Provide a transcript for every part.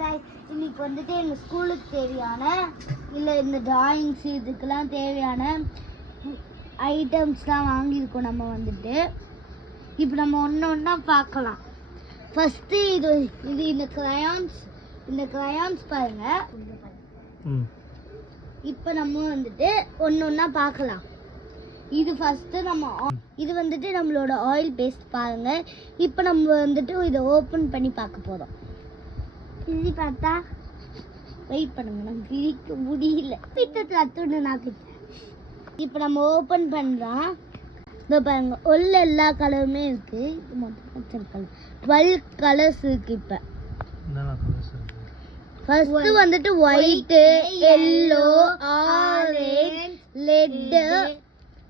guys, இன்னைக்கு வந்துட்டு எங்க ஸ்கூலுக்கு தேவையான இல்ல இந்த டிராயிங்ஸ் இதுக்கெல்லாம் தேவையான ஐட்டம்ஸ்லாம் வாங்கியிருக்கோம் நம்ம வந்துட்டு. இப்போ நம்ம ஒன்றா பார்க்கலாம். ஃபஸ்ட்டு இது இந்த crayons பாருங்க. இப்போ நம்ம வந்துட்டு ஒன்றா பார்க்கலாம். இது ஃபஸ்ட்டு இது வந்துட்டு நம்மளோட ஆயில் பேஸ்ட் பாருங்க. இப்போ நம்ம வந்துட்டு இதை ஓப்பன் பண்ணி பார்க்க போகிறோம். பிரிச்சு பார்த்தா வெயிட் பண்ணுங்க, நம்ம பிரிக்க முடியல. பித்தத்தில் அத்துண்டு நான் பித்தேன். இப்போ நம்ம ஓப்பன் பண்ணுறோம். இதோ பாருங்க, உள்ள எல்லா கலருமே இருக்கு. இது மொத்தம் கலர் 12 கலர்ஸ் இருக்கு. இப்போ ஃபர்ஸ்ட் வந்துட்டு ஒயிட்டு, எல்லோ, ஆரஞ்ச், ரெட்டு,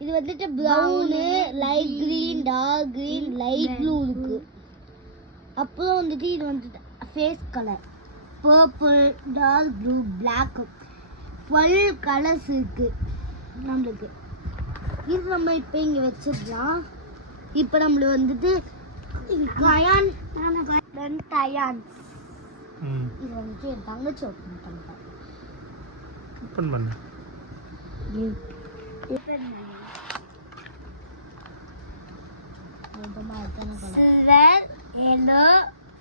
இது வந்துட்டு brown, light green, dark green, light blue இருக்கு. அப்புறம் வந்துட்டு இது வந்துட்டு face colour purple, dark blue, black, 12 colours இருக்கு நம்மளுக்கு. இது நம்ம இப்போ இங்கே வச்சிடலாம். இப்போ நம்மளுக்கு வந்துட்டு crayons இது வந்துட்டு என் தங்கச்சி ஓப்பன் பண்ணிட்டேன். ஓப்பன் பண்ணு. Silver, yellow,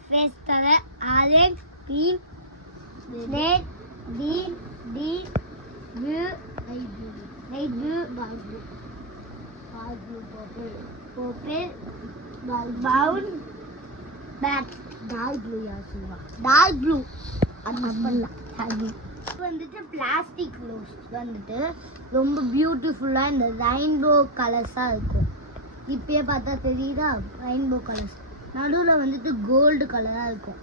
face color, orange, green, red, green, deep blue, light blue, dark blue, purple, brown, black, dark blue dark blue. அது பண்ணலாம். வந்துட்டு பிளாஸ்டிக் க்ளோஸ் வந்துட்டு ரொம்ப பியூட்டிஃபுல்லாக இந்த ரெயின்போ கலர்ஸாக இருக்கும். இப்பயே பார்த்தா தெரியுதா, ரெயின்போ கலர்ஸ். நடுவில் வந்துட்டு கோல்டு கலராக இருக்கும்.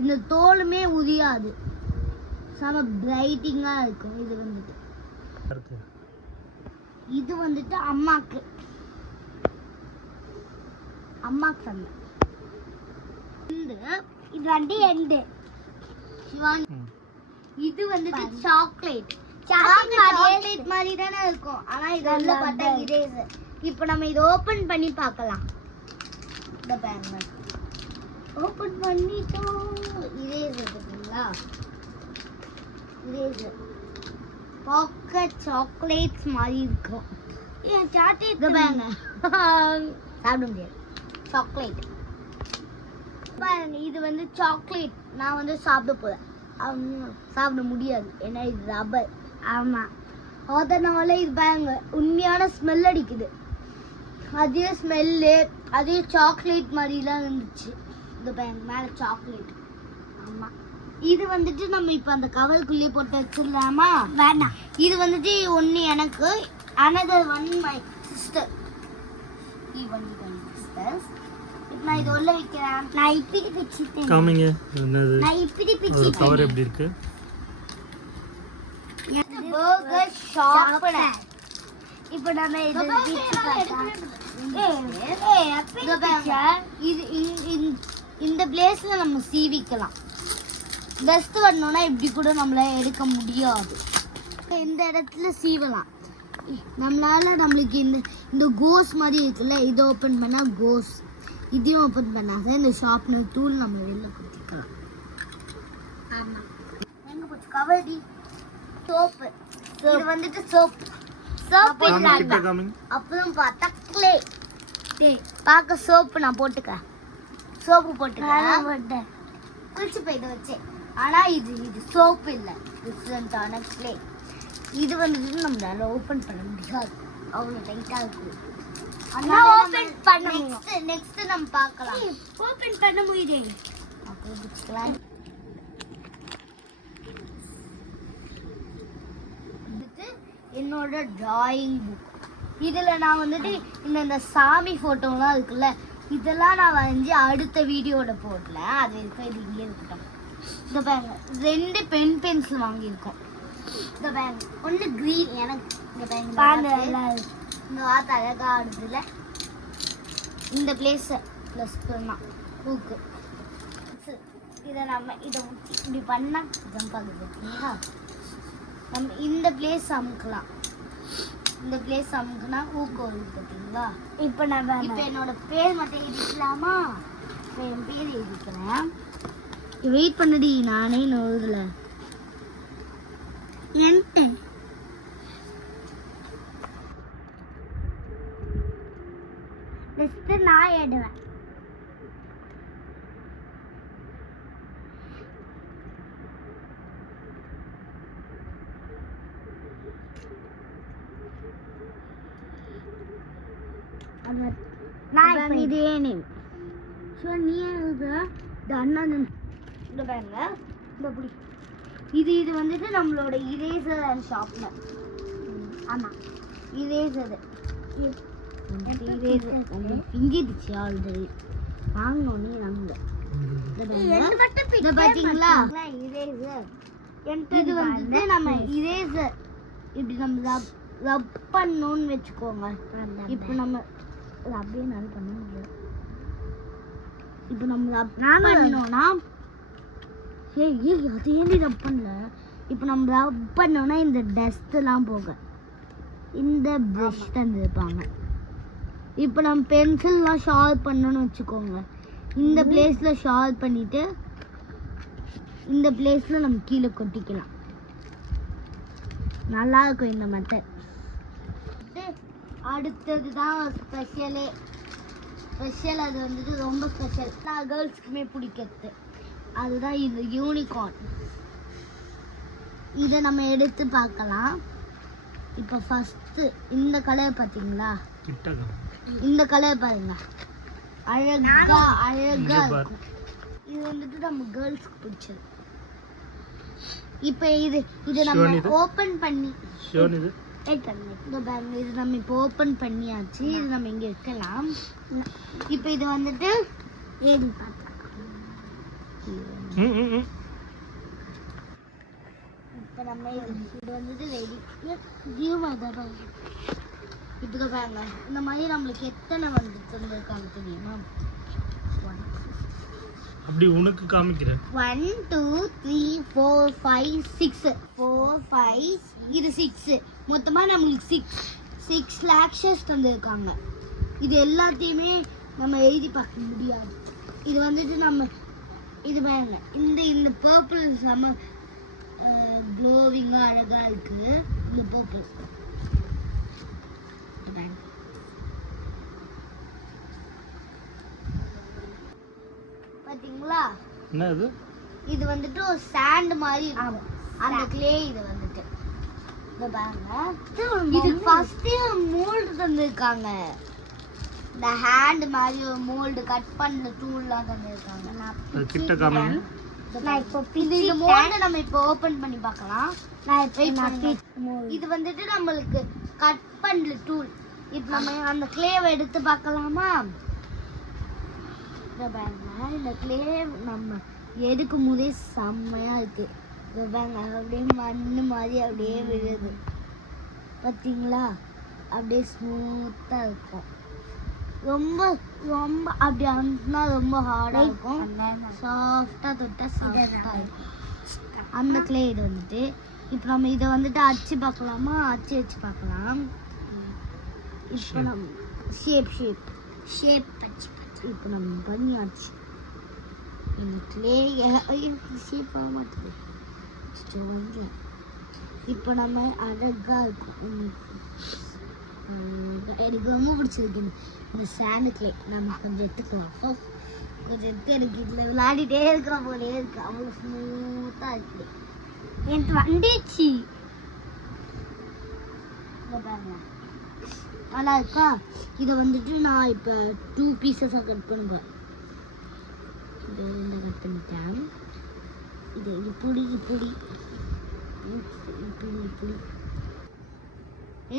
இந்த தோலுமே உரியாது, செம பிரைட்டிங்காக இருக்கும். இது வந்துட்டு அம்மாக்கு சொன்ன இது வந்து எண்டு சிவானி. இது வந்துட்டு சாக்லேட் மாதிரி தானே இருக்கும், ஆனா இது வந்து பார்த்தா இரேசர். இப்போ நம்ம இதை ஓப்பன் பண்ணி பார்க்கலாம். இந்த பாருங்க, ஓப்பன் பண்ணிட்டோம். இரேசர் பார்த்தீங்களா, இரேசர் பாக்கெட் சாக்லேட்ஸ் மாதிரி இருக்கும். ஏன் சாக்லேட் இந்த பாருங்க சாப்பிட முடியாது. சாக்லேட் பாருங்க, இது வந்து சாக்லேட். நான் வந்து சாப்பிட போறேன், சாப்பிட முடியாது ஏன்னா இது ரப்பர். ஆமாம், அதனால இது பாருங்க உண்மையான ஸ்மெல் அடிக்குது. அதே ஸ்மெல்லு, அதே சாக்லேட் மாதிரிலாம் இருந்துச்சு. இந்த பாருங்க மேலே சாக்லேட். ஆமாம், இது வந்துட்டு நம்ம இப்போ அந்த கவருக்குள்ளேயே போட்டு வச்சிடலாமா? வேணாம், இது வந்துட்டு ஒன்று எனக்கு, another one my sister. நான் இது உள்ள வைக்கிறேன். நான் இப்படி பிச்சிட்டேன். காமிங்க என்னது? நான் இப்படி பிச்சிட்டேன். கவர் எப்படி இருக்கு? இது பர்கர் ஷார்ப்பனர். இப்போ நம்ம இது இந்த பிளேஸ்ல நம்ம சீவிக்கலாம். டஸ்ட் வரணும்னா இப்படி கூட நம்மள எடுக்க முடியாது. இந்த இடத்துல சீவலாம். நம்மளுக்கு இந்த கோஸ் மாதிரி இருக்குல்ல, இதை ஓப்பன் பண்ணா கோஸ். இதையும் ஓப்பன் பண்ணாத இந்த ஷார்ப்னர் டூல் நம்ம வெளில குத்திக்கலாம். ஆமாம், எங்கே போச்சு கவர்டி? சோப்பு. இது வந்துட்டு சோப்பு அப்புறம் பார்த்தா கிளே. பார்க்க சோப்பு நான் போட்டுக்கிறேன். சோப்பு போட்டுக்கிறேன் குளிச்சு போய் இதை வச்சேன். ஆனால் இது சோப்பு இல்லை, டிஃப்ரெண்ட்டான கிளே. இது வந்துட்டு நம்மளால ஓப்பன் பண்ண முடியாது, அவ்வளோ டைட்டாக இருக்குது. நெக்ஸ்ட் நம்ம பார்க்கலாம். ஓபன் பண்ண முடியுதே. என்னோட டிராயிங் புக். இதுல நான் வந்துட்டு இந்த சாமி போட்டோலாம் இருக்குல்ல, இதெல்லாம் நான் வரைஞ்சி அடுத்த வீடியோட போடல, அது வரைக்கும் இது இங்கே இருக்கட்டும். இந்த பாருங்க 2 பென்சில் வாங்கியிருக்கோம். இந்த பாருங்க ஒன்று க்ரீன், எனக்கு இந்த பாருங்க இந்த வார்த்தை அழகாக ஆடுதுல. இந்த பிளேஸை ப்ளஸ் பண்ணால் பூக்கு இதை நம்ம இதை ஊற்றி இப்படி பண்ணால் ஜம்ப் ஆகுது பார்த்தீங்களா. நம்ம இந்த பிளேஸ் அமுக்கலாம். இந்த பிளேஸ் அமுக்குனா ஊக்கு வருது பார்த்தீங்களா. இப்போ என்னோட பேர் மட்டும் எழுதிக்கலாமா? இப்போ என் பேர் எழுதிக்கிறேன். வெயிட் பண்ணுடி, நானே நோதுல நான் எடுவேன். இது வந்துட்டு நம்மளோட இரேசர் அண்ட் ஷார்ப்னர். ஆமா, இரேசர் பிங்கிடுச்சு ஆல்ரெடி. வாங்கணும் நாங்க பாத்தீங்களா? இது வந்துட்டு நம்ம இரேசர் இப்படி நம்ம ரப் பண்ணணும்னு வச்சுக்கோங்க. இப்போ நம்ம அப்படியே நான் பண்ண முடியாது. இப்போ நம்ம ரப் பண்ணோம்னா அது ஏன் ரப் பண்ணல? இப்போ நம்ம ரப் பண்ணோம்னா இந்த டஸ்ட்லாம் போக இந்த ப்ரஷ் தந்துருப்பாங்க. இப்போ நம்ம பென்சில்லாம் ஷார்ப் பண்ணணும்னு வச்சுக்கோங்க. இந்த பிளேஸில் ஷார்ப் பண்ணிவிட்டு இந்த பிளேஸில் நம்ம கீழே கொட்டிக்கலாம். நல்லா இருக்கும் இந்த மெத்தட். அடுத்தது தான் ஸ்பெஷல். அது வந்துட்டு ரொம்ப ஸ்பெஷல். எல்லா கேர்ள்ஸ்க்குமே பிடிக்கிறது அதுதான் இது யூனிகார்ன். இதை நம்ம எடுத்து பார்க்கலாம். இப்போ ஃபஸ்ட்டு இந்த கலர் பார்த்தீங்களா? இந்த கலர் பாருங்க, அழகா இருக்கும். இது வந்துட்டு நம்ம கேர்ள்ஸ்க்கு பிடிச்சது. இப்போ இது நம்ம ஓப்பன் பண்ணி இது நம்ம இப்போ ஓப்பன் பண்ணியாச்சு. இது நம்ம இங்கே வைக்கலாம். இப்போ இது வந்துட்டு ஏன் இப்போ நம்ம இது வந்துட்டு ரெடி. இப்போ பாருங்க, இந்த மாதிரி நம்மளுக்கு எத்தனை வந்துருக்காங்க தெரியுமா? அப்படி உனக்கு காமிக்கிறேன். 1 2 3 4 5 6 4 5 இது 6. மொத்தமா நம்மளுக்கு 6 லேக்ஸஸ் தந்திருக்காங்க. இது எல்லாத்தையுமே நம்ம எழுதி பார்க்க முடியாது. இது வந்துட்டு நம்ம இது பாருங்க, இந்த பர்பிள் செம க்ளோவிங்கா அழகா இருக்கு. இந்த பர்பிள் பாத்தீங்களா? என்னது? இது வந்துட்டு ஒரு சாண்ட் மாதிரி இருக்கும். அந்த கிளே இது வந்துட்டு இந்த பாருங்க, இது ஃபர்ஸ்ட் மோல்ட் தந்திருக்காங்க. இந்த ஹேண்ட் மாதிரி ஒரு மோல்ட் கட் பண்ண டூல்லாம் தந்திருக்காங்க. அது கிட்ட காமிங்க. நான் இப்போ இந்த மோல்ட நம்ம இப்போ ஓபன் பண்ணி பார்க்கலாம். இது வந்துட்டு நம்மளுக்கு கட் பண்ணல டூல். இப்போ நம்ம அந்த கிளேவை எடுத்து பார்க்கலாமா? இந்த கிளே நம்ம எடுக்கும் போதே செம்மையா இருக்கு. அப்படியே மண்ணு மாதிரி அப்படியே விழுது பார்த்தீங்களா? அப்படியே ஸ்மூத்தா இருக்கும். ரொம்ப ரொம்ப அப்படி அமுத்தினா ரொம்ப ஹார்டாக இருக்கும். சாஃப்டாக தொட்டா சாஃப்டாக இருக்கும் அந்த கிளே. இது வந்துட்டு இப்போ நம்ம இதை வந்துட்டு அச்சு பார்க்கலாமா? அச்சு வச்சு பார்க்கலாம். இப்போ நம்ம ஷேப் இப்போ நம்ம பண்ணியாச்சு. இந்த கிளே ஷேப் ஆக மாட்டேது. இப்போ நம்ம அழகாக இருக்கும். எனக்கு ரொம்ப பிடிச்சிருக்கு இந்த சாண்ட் கிளே. நம்ம கொஞ்சம் எடுத்துக்கலாம். கொஞ்சம் எடுத்து எனக்கு இதில் விளையாடிட்டே இருக்கிற போலே இருக்கு. அவ்வளோ ஸ்மூத்தாக இருக்குது. எனக்கு வந்துச்சு பாருங்க, நல்லா இருக்கா? இதை வந்துட்டு நான் இப்போ 2 பீசஸாக கட் பண்ணுவேன். இதை கட் பண்ணிட்டேன். இது இப்படி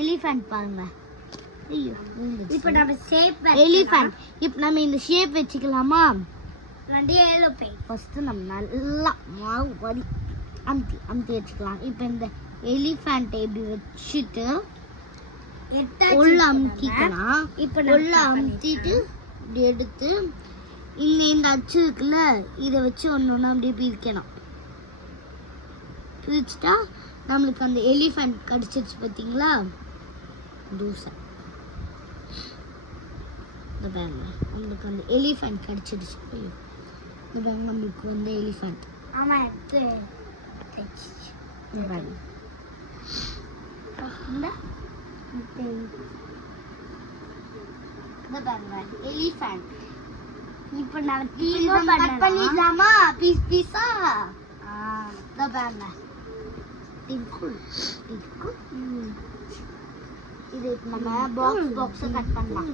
எலிஃபண்ட் பாருங்க. இப்போ நம்ம ஷேப் எலிஃபண்ட். இப்போ நம்ம இந்த ஷேப் வச்சுக்கலாமா? ஃபர்ஸ்ட் நம்ம நல்லா மாவு வரி அமுத்தி வச்சுக்கலாம். இப்போ இந்த எலிஃபண்ட் இப்படி வச்சுட்டு உள்ள அமுத்திக்கலாம். இப்போ உள்ள அமுத்திட்டு இப்படி எடுத்து இந்த அச்சு இருக்குல்ல, இதை வச்சு ஒன்று அப்படியே பிரிக்கணும். பிரிச்சுட்டா நம்மளுக்கு அந்த எலிஃபண்ட் கடிச்சிருச்சு பார்த்தீங்களா? தூசை நம்மளுக்கு அந்த எலிஃபண்ட் கடிச்சிருச்சு. இது நம்மளுக்கு வந்து எலிஃபண்ட். ஆமா எனக்கு பாருங்க எலிஃபண்ட். இப்போ நான் டீமோ கட் பண்ணிடலாமா பீஸ் பீஸா? இத பாருங்க டிங்குள் டிங்குள். இது நம்ம பாக்ஸ் கட் பண்ணலாம்.